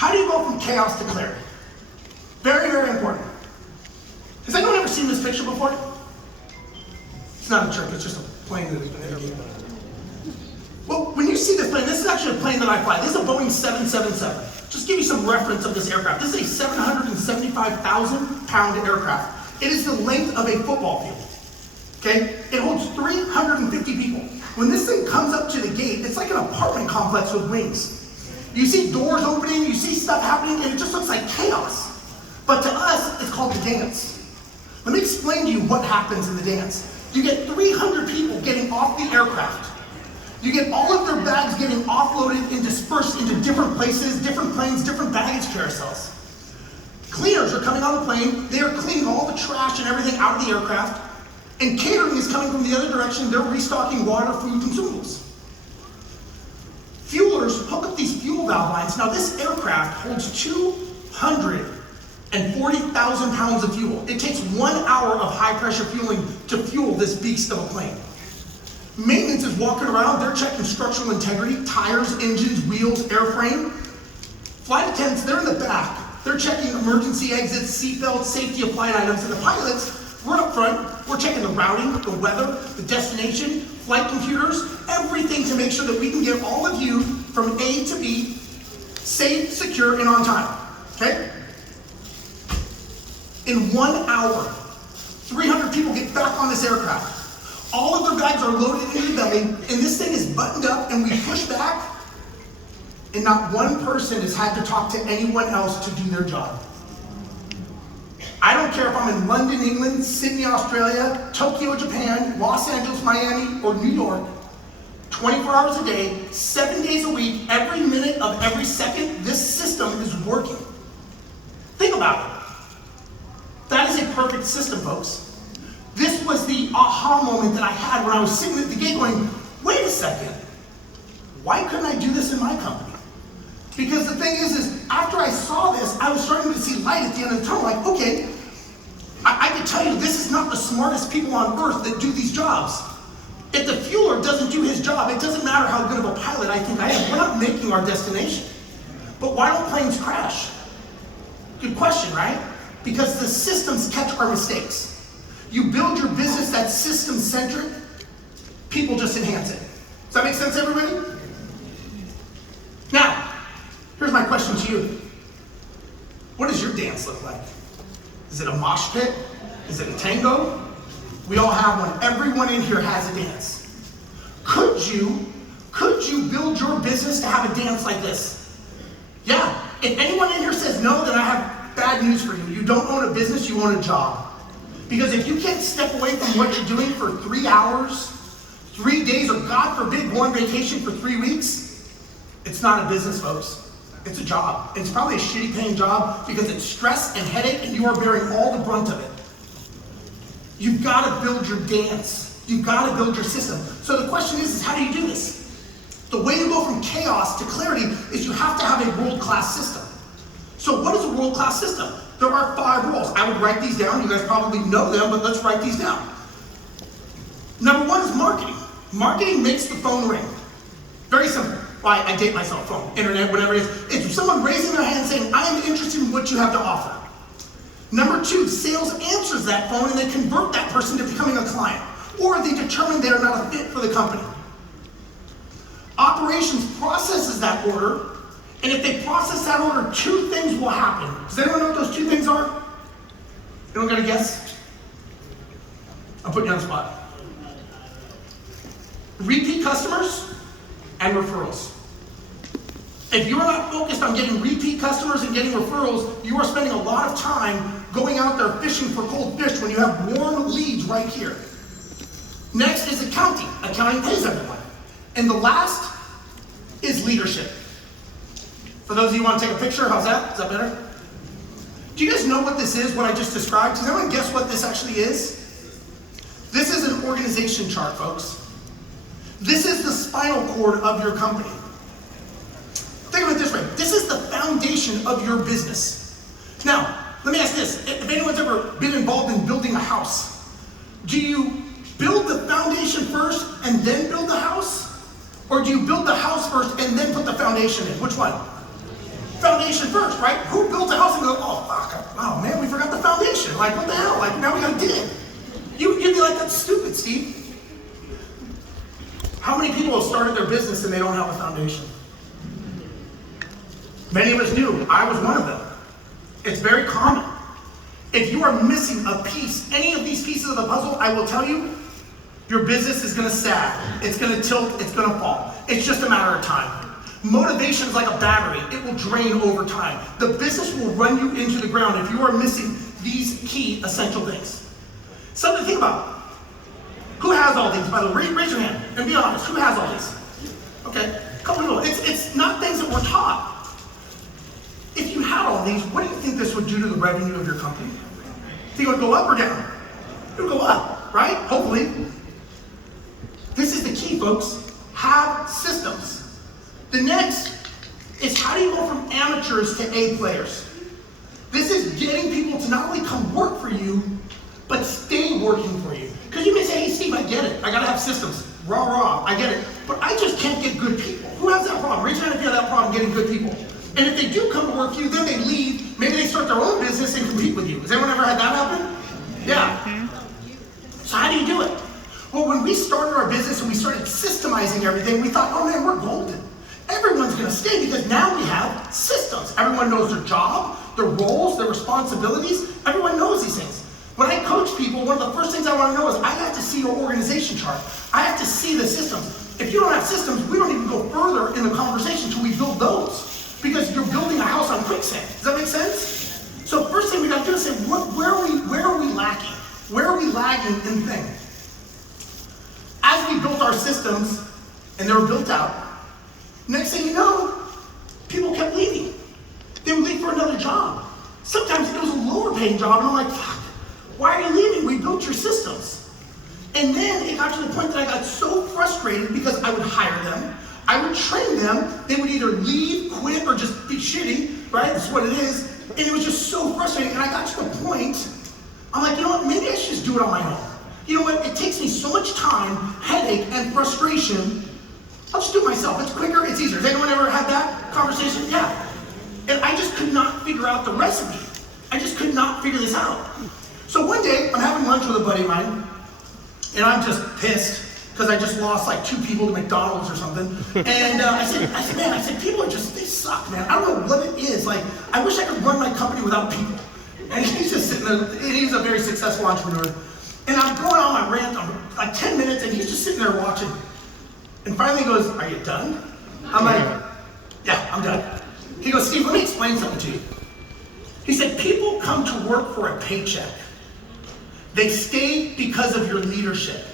How do you go from chaos to clarity? Very, very important. Has anyone ever seen this picture before? It's not a trick, it's just a plane that has been indicated. Well, when you see this plane, this is actually a plane that I fly. This is a Boeing 777. Just give you some reference of this aircraft. This is a 775,000 pound aircraft. It is the length of a football field. Okay? It holds 350 people. When this thing comes up to the gate, it's like an apartment complex with wings. You see doors opening, you see stuff happening, and it just looks like chaos. But to us, it's called the dance. Let me explain to you what happens in the dance. You get 300 people getting off the aircraft. You get all of their bags getting offloaded and dispersed into different places, different planes, different baggage carousels. Cleaners are coming on the plane. They are cleaning all the trash and everything out of the aircraft. And catering is coming from the other direction. They're restocking water, food, consumables. Fuelers hook up these fuel valve lines. Now this aircraft holds 240,000 pounds of fuel. It takes 1 hour of high pressure fueling to fuel this beast of a plane. Maintenance is walking around, they're checking structural integrity, tires, engines, wheels, airframe. Flight attendants, they're in the back. They're checking emergency exits, seatbelts, safety of flight items. And the pilots, we're up front. We're checking the routing, the weather, the destination, flight computers, everything to make sure that we can get all of you from A to B safe, secure, and on time. Okay? In 1 hour, 300 people get back on this aircraft. All of their bags are loaded into the belly, and this thing is buttoned up, and we push back, and not one person has had to talk to anyone else to do their job. I don't care if I'm in London, England, Sydney, Australia, Tokyo, Japan, Los Angeles, Miami, or New York, 24 hours a day, 7 days a week, every minute of every second, this system is working. Think about it. That is a perfect system, folks. This was the aha moment that I had when I was sitting at the gate going, wait a second, why couldn't I do this in my company? Because the thing is after I saw this, I was starting to see light at the end of the tunnel, like, okay, I can tell you this is not the smartest people on earth that do these jobs. If the fueler doesn't do his job, it doesn't matter how good of a pilot I think I am, we're not making our destination. But why don't planes crash? Good question, right? Because the systems catch our mistakes. You build your business that's system-centric, people just enhance it. Does that make sense, everybody? Now, here's my question to you. What does your dance look like? Is it a mosh pit? Is it a tango? We all have one. Everyone in here has a dance. Could you build your business to have a dance like this? Yeah. If anyone in here says no, then I have bad news for you. You don't own a business, you own a job. Because if you can't step away from what you're doing for 3 hours, 3 days, or God forbid, go on vacation for 3 weeks, it's not a business, folks. It's a job. It's probably a shitty paying job because it's stress and headache and you are bearing all the brunt of it. You've got to build your dance. You've got to build your system. So the question is how do you do this? The way to go from chaos to clarity is you have to have a world-class system. So what is a world-class system? There are 5 rules. I would write these down. You guys probably know them, but let's write these down. Number 1 is marketing. Marketing makes the phone ring. Very simple. Well, I date myself, phone, internet, whatever it is. It's someone raising their hand saying, I am interested in what you have to offer. Number 2, sales answers that phone and they convert that person to becoming a client. Or they determine they're not a fit for the company. Operations processes that order. And if they process that order, 2 things will happen. Does anyone know what those 2 things are? Anyone got a guess? I'll put you on the spot. Repeat customers and referrals. If you're not focused on getting repeat customers and getting referrals, you are spending a lot of time going out there fishing for cold fish when you have warm leads right here. Next is accounting. Accounting pays everyone. And the last is leadership. For those of you who want to take a picture, how's that? Is that better? Do you guys know what this is, what I just described? Does anyone guess what this actually is? This is an organization chart, folks. This is the spinal cord of your company. Think of it this way. This is the foundation of your business. Now, let me ask this. If anyone's ever been involved in building a house, do you build the foundation first and then build the house? Or do you build the house first and then put the foundation in? Which one? Foundation first, right? Who built a house and go, oh fuck, oh man, we forgot the foundation. Like, what the hell? Like, now we gotta dig. You'd be like, that's stupid, Steve. How many people have started their business and they don't have a foundation? Many of us do. I was one of them. It's very common. If you are missing a piece, any of these pieces of the puzzle, I will tell you, your business is gonna sag. It's gonna tilt, it's gonna fall. It's just a matter of time. Motivation is like a battery. It will drain over time. The business will run you into the ground if you are missing these key essential things. Something to think about. Who has all these? By the way, raise your hand and be honest. Who has all these? Okay, a couple people. It's not things that we're taught. If you had all these, what do you think this would do to the revenue of your company? Think it would go up or down? It would go up, right? Hopefully. This is the key, folks. Have systems. The next is how do you go from amateurs to A players? This is getting people to not only come work for you, but stay working for you. Because you may say, hey Steve, I get it. I gotta have systems. Rah, I get it. But I just can't get good people. Who has that problem? Raise your hand if you have that problem getting good people. And if they do come to work for you, then they leave. Maybe they start their own business and compete with you. Has anyone ever had that happen? Yeah. So how do you do it? Well, when we started our business and we started systemizing everything, we thought, oh man, we're golden. Everyone's gonna stay because now we have systems. Everyone knows their job, their roles, their responsibilities. Everyone knows these things. When I coach people, one of the first things I wanna know is I have to see your organization chart. I have to see the systems. If you don't have systems, we don't even go further in the conversation until we build those. Because you're building a house on quicksand. Does that make sense? So first thing we gotta do is say, where are we lacking? Where are we lagging in things? As we built our systems, and they were built out, next thing you know, people kept leaving. They would leave for another job. Sometimes it was a lower paying job, and I'm like, fuck, why are you leaving? We built your systems. And then it got to the point that I got so frustrated because I would hire them, I would train them, they would either leave, quit, or just be shitty, right? That's what it is. And it was just so frustrating, and I got to the point, I'm like, you know what, maybe I should just do it on my own. You know what, it takes me so much time, headache, and frustration. I'll just do it myself. It's quicker, it's easier. Has anyone ever had that conversation? Yeah. And I just could not figure out the recipe. I just could not figure this out. So one day, I'm having lunch with a buddy of mine, and I'm just pissed because I just lost like 2 people to McDonald's or something. And I said, people are just, they suck, man. I don't know what it is. Like, I wish I could run my company without people. And he's just sitting there, and he's a very successful entrepreneur. And I'm going on my rant, I'm like 10 minutes, and he's just sitting there watching. And finally he goes, are you done? I'm like, yeah, I'm done. He goes, Steve, let me explain something to you. He said, people come to work for a paycheck. They stay because of your leadership.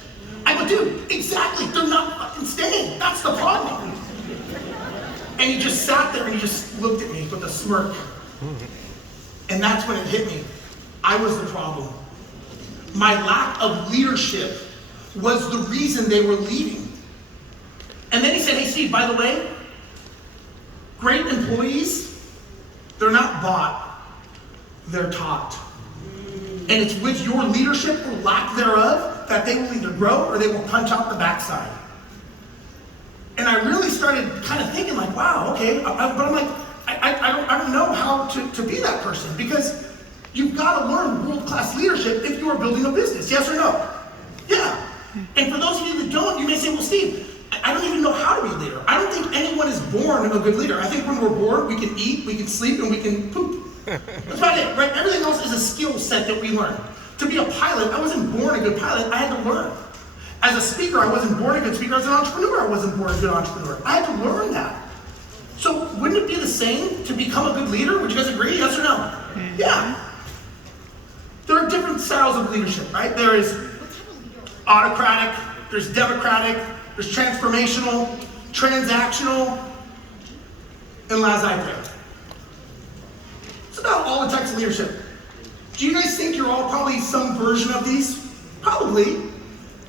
I go, dude, exactly, they're not fucking staying. That's the problem. And he just sat there and he just looked at me with a smirk. And that's when it hit me. I was the problem. My lack of leadership was the reason they were leaving. And then he said, hey Steve, by the way, great employees, they're not bought, they're taught. And it's with your leadership or lack thereof that they will either grow or they will punch out the backside. And I really started kind of thinking like, wow, okay, but I'm like, I don't know how to be that person, because you've got to learn world-class leadership if you are building a business, yes or no? Yeah. And for those of you that don't, you may say, well, Steve, I don't even know how to be a leader. I don't think anyone is born a good leader. I think when we're born, we can eat, we can sleep, and we can poop. That's about it, right? Everything else is a skill set that we learn. To be a pilot, I wasn't born a good pilot, I had to learn. As a speaker, I wasn't born a good speaker. As an entrepreneur, I wasn't born a good entrepreneur. I had to learn that. So wouldn't it be the same to become a good leader? Would you guys agree, yes or no? Yeah. There are different styles of leadership, right? There is autocratic, there's democratic, there's transformational, transactional, and laissez-faire. It's about all the types of leadership. Do you guys think you're all probably some version of these? Probably.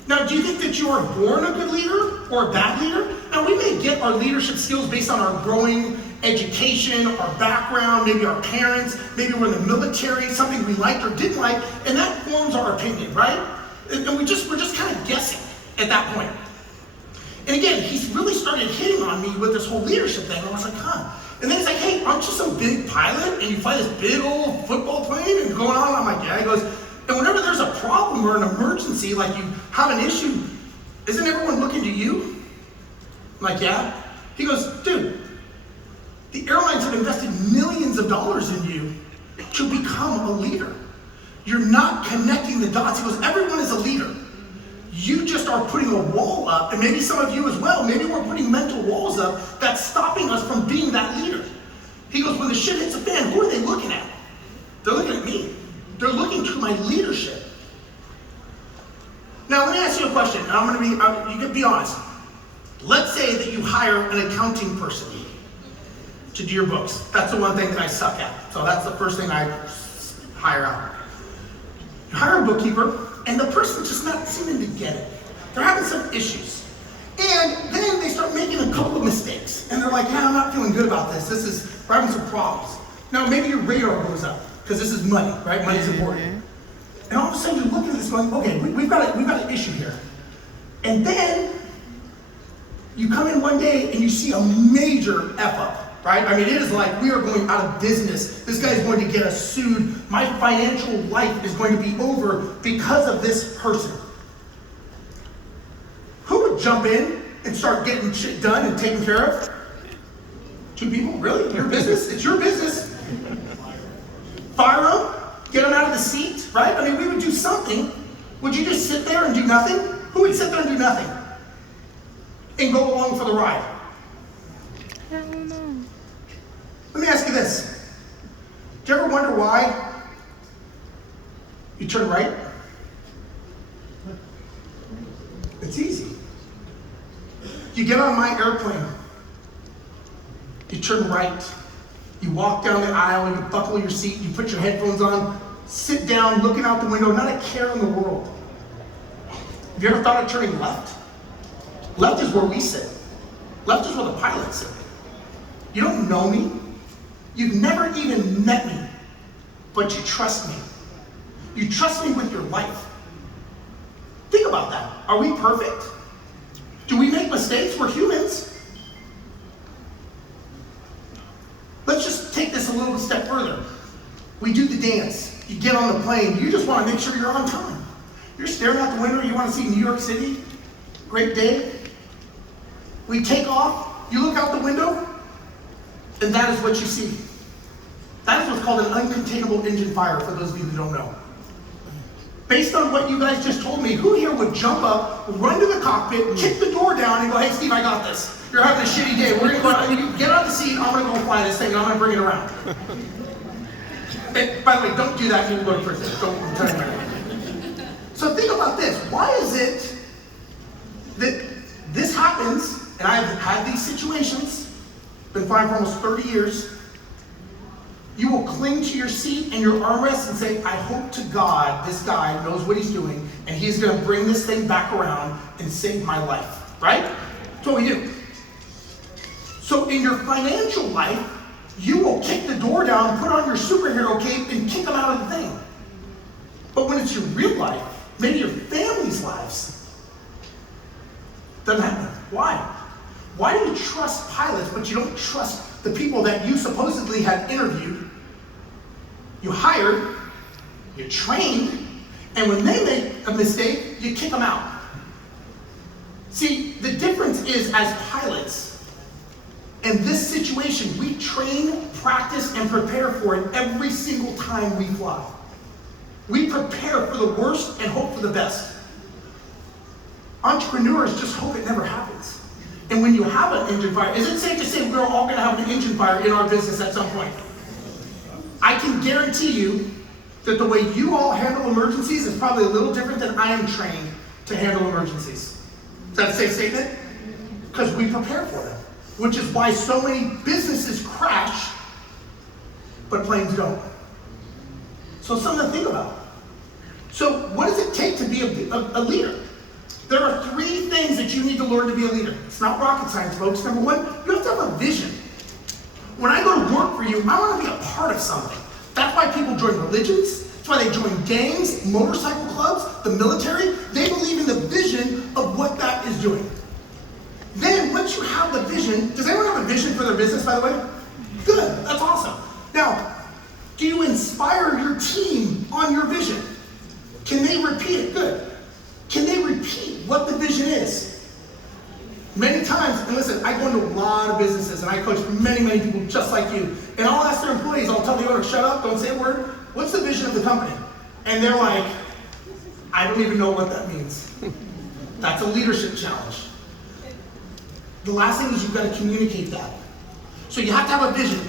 Now, do you think that you are born a good leader or a bad leader? Now, we may get our leadership skills based on our growing education, our background, maybe our parents, maybe we're in the military, something we liked or didn't like, and that forms our opinion, right? And we're just kind of guessing at that point. And again, he's really started hitting on me with this whole leadership thing. I was like, huh. And then he's like, hey, aren't you some big pilot and you fly this big old football plane and going on? I'm like, yeah. He goes, and whenever there's a problem or an emergency, like you have an issue, isn't everyone looking to you? I'm like, yeah. He goes, dude, the airlines have invested millions of dollars in you to become a leader. You're not connecting the dots. He goes, everyone is a leader. You just are putting a wall up, and maybe some of you as well, maybe we're putting mental walls up that's stopping us from being that leader. He goes, when the shit hits the fan, who are they looking at? They're looking at me. They're looking to my leadership. Now, let me ask you a question, and you can be honest. Let's say that you hire an accounting person to do your books. That's the one thing that I suck at. So that's the first thing I hire out. You hire a bookkeeper, and the person's just not seeming to get it. They're having some issues. And then they start making a couple of mistakes. And they're like, yeah, I'm not feeling good about this. We're having some problems. Now, maybe your radar goes up, because this is money, right? Money's important. And all of a sudden, you're looking at this going, okay, we've got an issue here. And then, you come in one day and you see a major F-up, right? I mean, it is like, we are going out of business. This guy's going to get us sued. My financial life is going to be over because of this person. Who would jump in and start getting shit done and taken care of? Two people? Really? Your business? It's your business. Fire them? Get them out of the seat, right? I mean, we would do something. Would you just sit there and do nothing? Who would sit there and do nothing? And go along for the ride? I don't know. Let me ask you this. Do you ever wonder why you turn right? It's easy. You get on my airplane. You turn right. You walk down the aisle, you buckle your seat, you put your headphones on, sit down, looking out the window, not a care in the world. Have you ever thought of turning left? Left is where we sit. Left is where the pilots sit. You don't know me. You've never even met me, but you trust me. You trust me with your life. Think about that. Are we perfect? Do we make mistakes? We're humans. Let's just take this a little step further. We do the dance. You get on the plane. You just want to make sure you're on time. You're staring out the window. You want to see New York City. Great day. We take off. You look out the window, and that is what you see. That is what's called an uncontainable engine fire, for those of you who don't know. Based on what you guys just told me, who here would jump up, run to the cockpit, kick the door down, and go, hey, Steve, I got this. You're having a shitty day. We're going to go, you get out of the seat, I'm going to go fly this thing, and I'm going to bring it around. And by the way, don't do that, you will go to prison. I'm telling you. So think about this. Why is it that this happens, and I've had these situations, been flying for almost 30 years, you will cling to your seat and your armrest and say, I hope to God this guy knows what he's doing and he's going to bring this thing back around and save my life, right? That's what we do. So in your financial life, you will kick the door down, put on your superhero cape, and kick them out of the thing. But when it's your real life, maybe your family's lives, doesn't happen. Why? Why do you trust pilots, but you don't trust the people that you supposedly have interviewed, you hired, you trained, and when they make a mistake, you kick them out? See, the difference is, as pilots, in this situation, we train, practice, and prepare for it every single time we fly. We prepare for the worst and hope for the best. Entrepreneurs just hope it never happens. And when you have an engine fire, is it safe to say we're all going to have an engine fire in our business at some point? I can guarantee you that the way you all handle emergencies is probably a little different than I am trained to handle emergencies. Is that a safe statement? Because we prepare for them, which is why so many businesses crash, but planes don't. So something to think about. So what does it take to be a leader? There are 3 things that you need to learn to be a leader. It's not rocket science, folks. Number 1, you have to have a vision. When I go to work for you, I want to be a part of something. That's why people join religions. That's why they join gangs, motorcycle clubs, the military. They believe in the vision of what that is doing. Then, once you have the vision, does anyone have a vision for their business, by the way? Good, that's awesome. Now, do you inspire your team on your vision? Can they repeat it? Good. Can they repeat what the vision is? Many times, and listen, I go into a lot of businesses and I coach many, many people just like you. And I'll ask their employees, I'll tell the owner, shut up, don't say a word. What's the vision of the company? And they're like, I don't even know what that means. That's a leadership challenge. The last thing is you've got to communicate that. So you have to have a vision.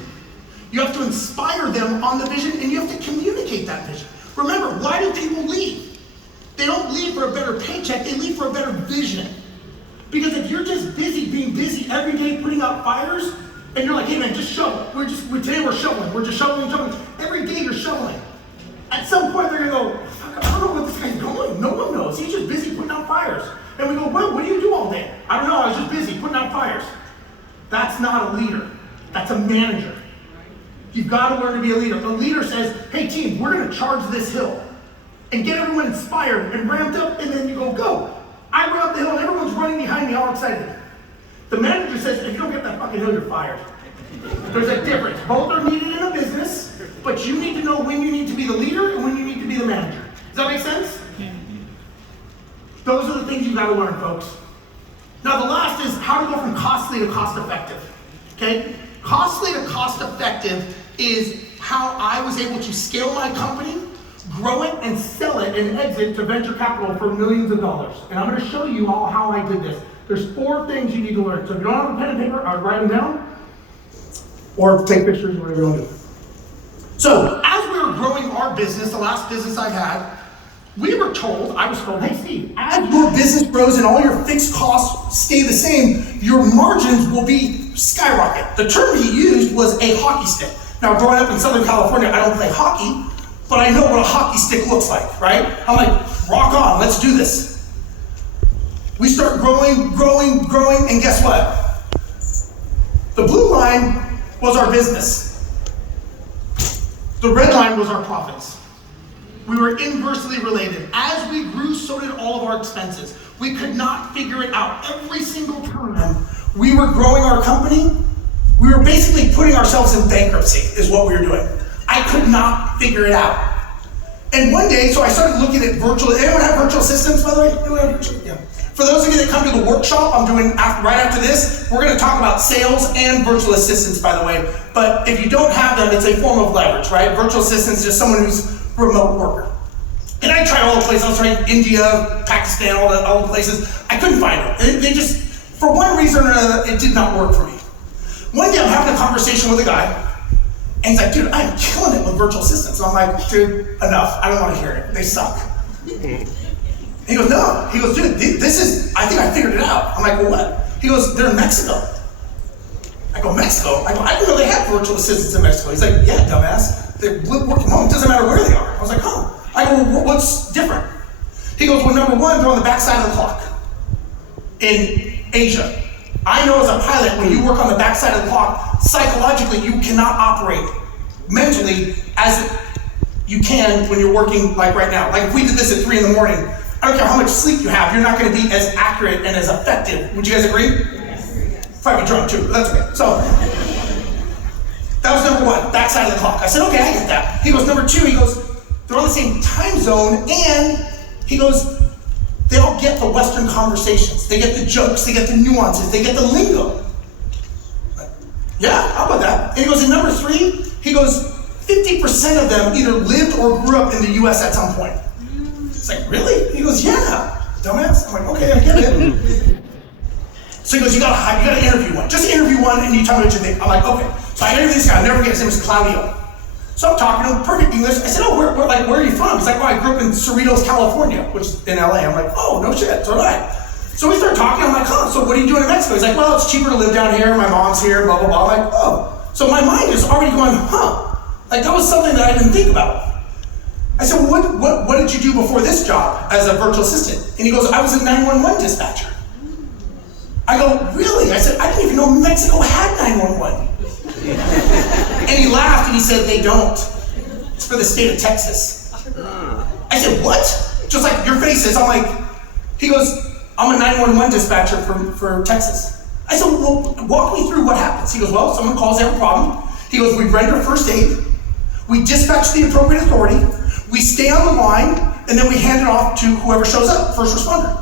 You have to inspire them on the vision and you have to communicate that vision. Remember, why do people leave? They don't leave for a better paycheck, they leave for a better vision. Because if you're just busy being busy every day putting out fires, and you're like, hey man, just shovel. Today we're shoveling. We're just shoveling. Every day you're shoveling. At some point they're gonna go, fuck, I don't know what this guy's doing. No one knows. He's just busy putting out fires. And we go, what do you do all day? I don't know, I was just busy putting out fires. That's not a leader. That's a manager. You've got to learn to be a leader. A leader says, hey team, we're gonna charge this hill. And get everyone inspired and ramped up, and then you go. I run up the hill and everyone's running behind me all excited. The manager says, if you don't get that fucking hill, you're fired. There's a difference. Both are needed in a business, but you need to know when you need to be the leader and when you need to be the manager. Does that make sense? Those are the things you've got to learn, folks. Now the last is how to go from costly to cost effective. Okay? Costly to cost effective is how I was able to scale my company, grow it, and sell it and exit to venture capital for millions of dollars. And I'm going to show you all how I did this. There's 4 things you need to learn. So if you don't have a pen and paper, I'll write them down. Or take pictures, whatever you want to do. So as we were growing our business, the last business I've had, I was told, hey Steve, as your business grows and all your fixed costs stay the same, your margins will be skyrocket. The term he used was a hockey stick. Now growing up in Southern California, I don't play hockey, but I know what a hockey stick looks like, right? I'm like, rock on, let's do this. We start growing, and guess what? The blue line was our business. The red line was our profits. We were inversely related. As we grew, so did all of our expenses. We could not figure it out. Every single time we were growing our company, we were basically putting ourselves in bankruptcy, is what we were doing. I could not figure it out. And one day, so I started looking at anyone have virtual assistants, by the way? Anyone have virtual? Yeah. For those of you that come to the workshop I'm doing right after this, we're going to talk about sales and virtual assistants, by the way. But if you don't have them, it's a form of leverage, right? Virtual assistants is just someone who's a remote worker. And I tried all the places. I was trying India, Pakistan, all the places. I couldn't find them. They just, for one reason or another, it did not work for me. One day I'm having a conversation with a guy, and he's like, dude, I'm killing it with virtual assistants. And I'm like, dude, enough. I don't want to hear it. They suck. He goes, no. He goes, dude, I think I figured it out. I'm like, well, what? He goes, they're in Mexico. I go, Mexico? I didn't know they had virtual assistants in Mexico. He's like, yeah, dumbass. They work from home. It doesn't matter where they are. I was like, huh. I go, well, what's different? He goes, well, number one, they're on the backside of the clock in Asia. I know as a pilot, when you work on the backside of the clock, psychologically, you cannot operate mentally as you can when you're working like right now. Like if we did this at 3 in the morning, I don't care how much sleep you have, you're not going to be as accurate and as effective. Would you guys agree? Yes. Probably drunk too, but that's okay. So, that was number one, backside of the clock. I said, okay, I get that. He goes, number 2, he goes, they're on the same time zone, and he goes, they all get the Western conversations. They get the jokes, they get the nuances, they get the lingo. Yeah, how about that? And he goes, and number 3, he goes, 50% of them either lived or grew up in the US at some point. It's like, really? He goes, yeah, dumbass. I'm like, okay, I get it. So he goes, you gotta interview one. Just interview one and you tell me what you think. I'm like, okay. So I interviewed this guy, I'll never forget, his name was Claudio. So I'm talking to him, perfect English. I said, oh, where are you from? He's like, well, I grew up in Cerritos, California, which is in LA. I'm like, oh, no shit, so did I. So we start talking, I'm like, huh, so what are you doing in Mexico? He's like, well, it's cheaper to live down here, my mom's here, blah, blah, blah. I'm like, oh. So my mind is already going, huh. Like that was something that I didn't think about. I said, well, what did you do before this job as a virtual assistant? And he goes, I was a 911 dispatcher. I go, really? I said, I didn't even know Mexico had 911. And he laughed and he said, they don't. It's for the state of Texas. I said, what? Just like your face is. I'm like, he goes, I'm a 911 dispatcher for Texas. I said, well, walk me through what happens. He goes, well, someone calls, they have a problem. He goes, we render first aid, we dispatch the appropriate authority, we stay on the line, and then we hand it off to whoever shows up, first responder.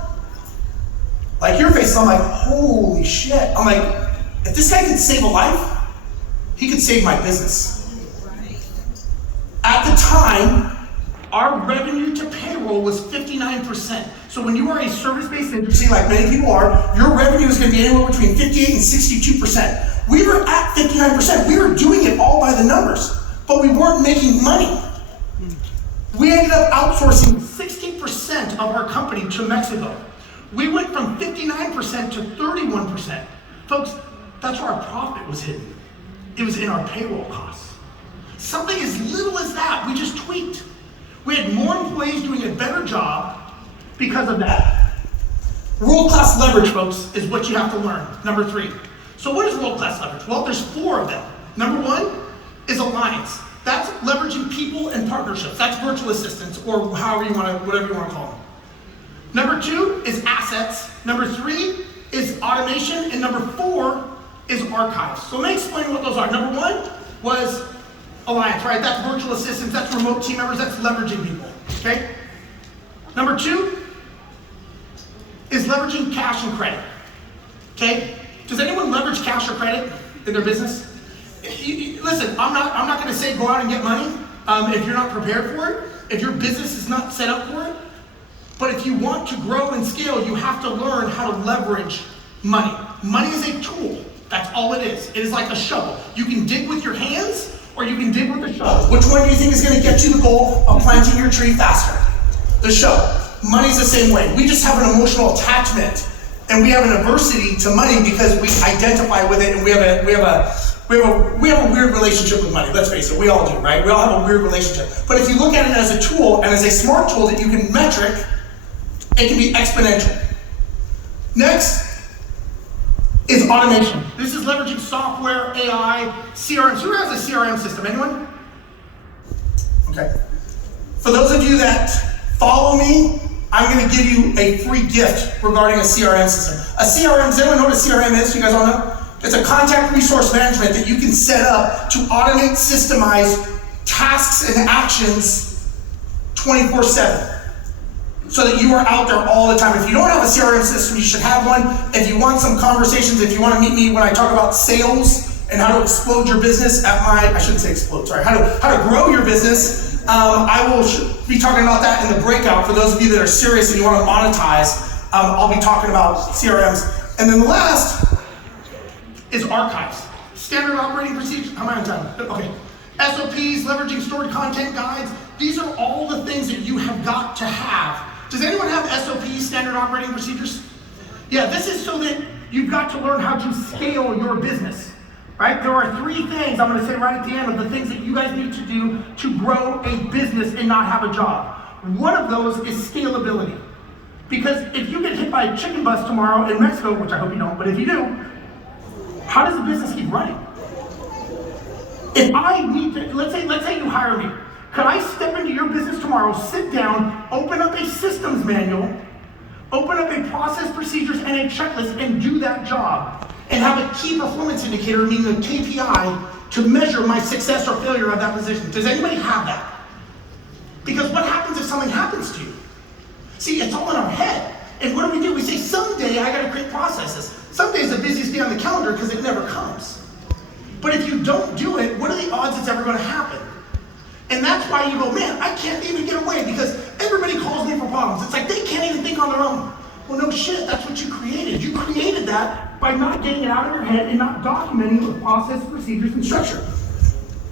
Like your face, I'm like, holy shit. I'm like, if this guy could save a life, he could save my business. At the time, our revenue to payroll was 59%. So when you are a service-based industry, like many people are, your revenue is going to be anywhere between 58 and 62%. We were at 59%. We were doing it all by the numbers, but we weren't making money. We ended up outsourcing 60% of our company to Mexico. We went from 59% to 31%. Folks, that's where our profit was hidden. It was in our payroll costs. Something as little as that, we just tweaked. We had more employees doing a better job because of that. World-class leverage, folks, is what you have to learn. Number 3. So what is world-class leverage? Well, there's 4 of them. Number 1 is alliance. That's leveraging people and partnerships. That's virtual assistants, or however you want to, whatever you want to call them. Number 2 is assets. Number 3 is automation, and number 4 is archives. So let me explain what those are. Number 1 was alliance, right? That's virtual assistants, that's remote team members, that's leveraging people, okay? Number 2 is leveraging cash and credit, okay? Does anyone leverage cash or credit in their business? Listen, I'm not gonna say go out and get money if you're not prepared for it, if your business is not set up for it. But if you want to grow and scale, you have to learn how to leverage money. Money is a tool. That's all it is. It is like a shovel. You can dig with your hands or you can dig with a shovel. Which one do you think is going to get you the goal of planting your tree faster? The shovel. Money's the same way. We just have an emotional attachment and we have an aversity to money because we identify with it and we have a weird relationship with money. Let's face it, we all do, right? We all have a weird relationship. But if you look at it as a tool and as a smart tool that you can metric, it can be exponential. Next is automation. This is leveraging software, AI, CRM. So who has a CRM system? Anyone? Okay. For those of you that follow me, I'm going to give you a free gift regarding a CRM system. A CRM, does anyone know what a CRM is? You guys all know? It's a contact resource management that you can set up to automate, systemize tasks and actions 24/7. So that you are out there all the time. If you don't have a CRM system, you should have one. If you want some conversations, if you want to meet me when I talk about sales and how to explode your business at I shouldn't say explode, sorry, how to grow your business, I will be talking about that in the breakout. For those of you that are serious and you want to monetize, I'll be talking about CRMs. And then the last is archives. Standard operating procedures, how am I on time? Okay. SOPs, leveraging stored content guides. These are all the things that you have got to have. Does anyone have SOPs, standard operating procedures? Yeah, this is so that you've got to learn how to scale your business, right? There are 3 things I'm gonna say right at the end of the things that you guys need to do to grow a business and not have a job. One of those is scalability. Because if you get hit by a chicken bus tomorrow in Mexico, which I hope you don't, but if you do, how does the business keep running? If I need to, let's say you hire me. Could I step into your business tomorrow, sit down, open up a systems manual, open up a process, procedures, and a checklist, and do that job, and have a key performance indicator, meaning a KPI, to measure my success or failure of that position? Does anybody have that? Because what happens if something happens to you? See, it's all in our head. And what do? We say, someday I gotta create processes. Someday is the busiest day on the calendar because it never comes. But if you don't do it, what are the odds it's ever gonna happen? And that's why you go, man, I can't even get away because everybody calls me for problems. It's like they can't even think on their own. Well, no shit, that's what you created. You created that by not getting it out of your head and not documenting the process, procedures, and structure.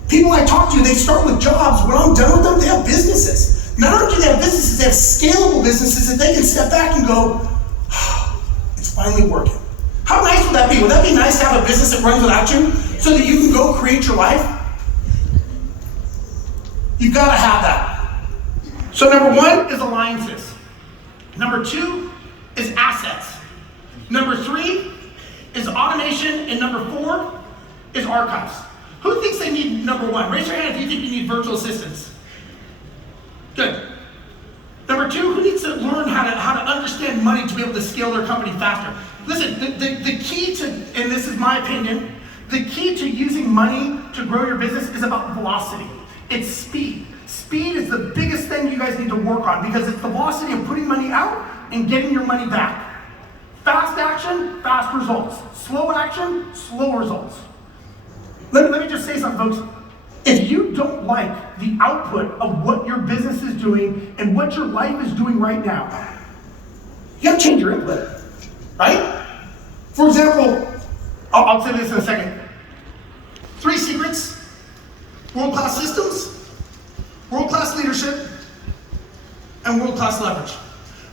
People I talk to, they start with jobs. When I'm done with them, they have businesses. Not only do they have businesses, they have scalable businesses that they can step back and go, oh, it's finally working. How nice would that be? Would that be nice to have a business that runs without you so that you can go create your life? You've got to have that. So number 1 is alliances. Number 2 is assets. Number 3 is automation. And number 4 is archives. Who thinks they need number 1? Raise your hand if you think you need virtual assistants. Good. Number 2, who needs to learn how to understand money to be able to scale their company faster? Listen, the key to, and this is my opinion, the key to using money to grow your business is about velocity. It's speed. Speed is the biggest thing you guys need to work on because it's the velocity of putting money out and getting your money back. Fast action, fast results. Slow action, slow results. Let me just say something, folks. If you don't like the output of what your business is doing and what your life is doing right now, you gotta change your input, right? For example, I'll say this in a second. 3 secrets: world-class systems, world-class leadership, and world-class leverage.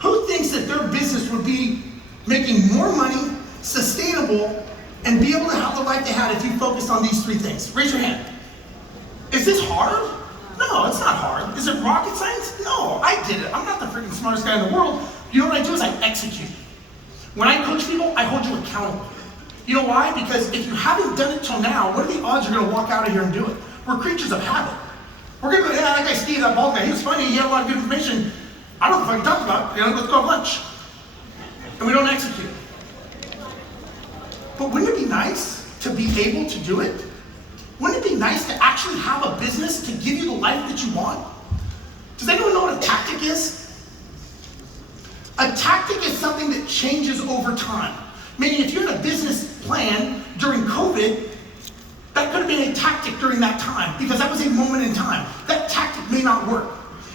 Who thinks that their business would be making more money, sustainable, and be able to have the life they had if you focused on these 3 things? Raise your hand. Is this hard? No, it's not hard. Is it rocket science? No, I did it. I'm not the freaking smartest guy in the world. You know what I do is I execute. When I coach people, I hold you accountable. You know why? Because if you haven't done it till now, what are the odds you're gonna walk out of here and do it? We're creatures of habit. We're gonna go, yeah, that guy Steve, that bald guy, he was funny, he had a lot of good information. I don't know if I can talk about it, let's go have lunch. And we don't execute. But wouldn't it be nice to be able to do it? Wouldn't it be nice to actually have a business to give you the life that you want? Does anyone know what a tactic is? A tactic is something that changes over time. Meaning if you're in a business plan during COVID, that could have been a tactic during that time because that was a moment in time. That tactic may not work.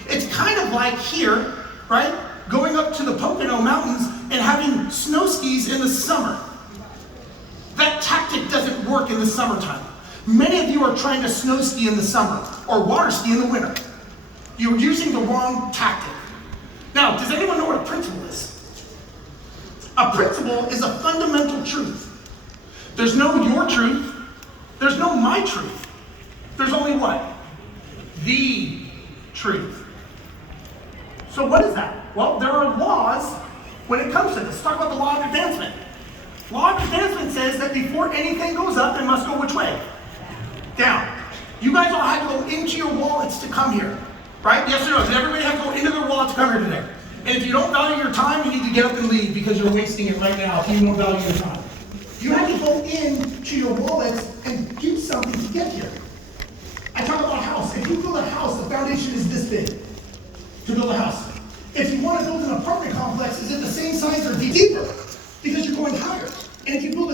It's kind of like here, right? Going up to the Pocono Mountains and having snow skis in the summer. That tactic doesn't work in the summertime. Many of you are trying to snow ski in the summer or water ski in the winter. You're using the wrong tactic. Now, does anyone know what a principle is? A principle is a fundamental truth. There's no your truth. There's no my truth. There's only what? The truth. So what is that? Well, there are laws when it comes to this. Let's talk about the law of advancement. Law of advancement says that before anything goes up, it must go which way? Down. You guys all had to go into your wallets to come here, right? Yes or no? Did everybody have to go into their wallet to come here today? And if you don't value your time, you need to get up and leave because you're wasting it right now if you don't value your time. You have to go into your wallets and do something to get here. I talk about a house. If you build a house, the foundation is this big to build a house. If you want to build an apartment complex, is it the same size or deeper? Because you're going higher. And if you build a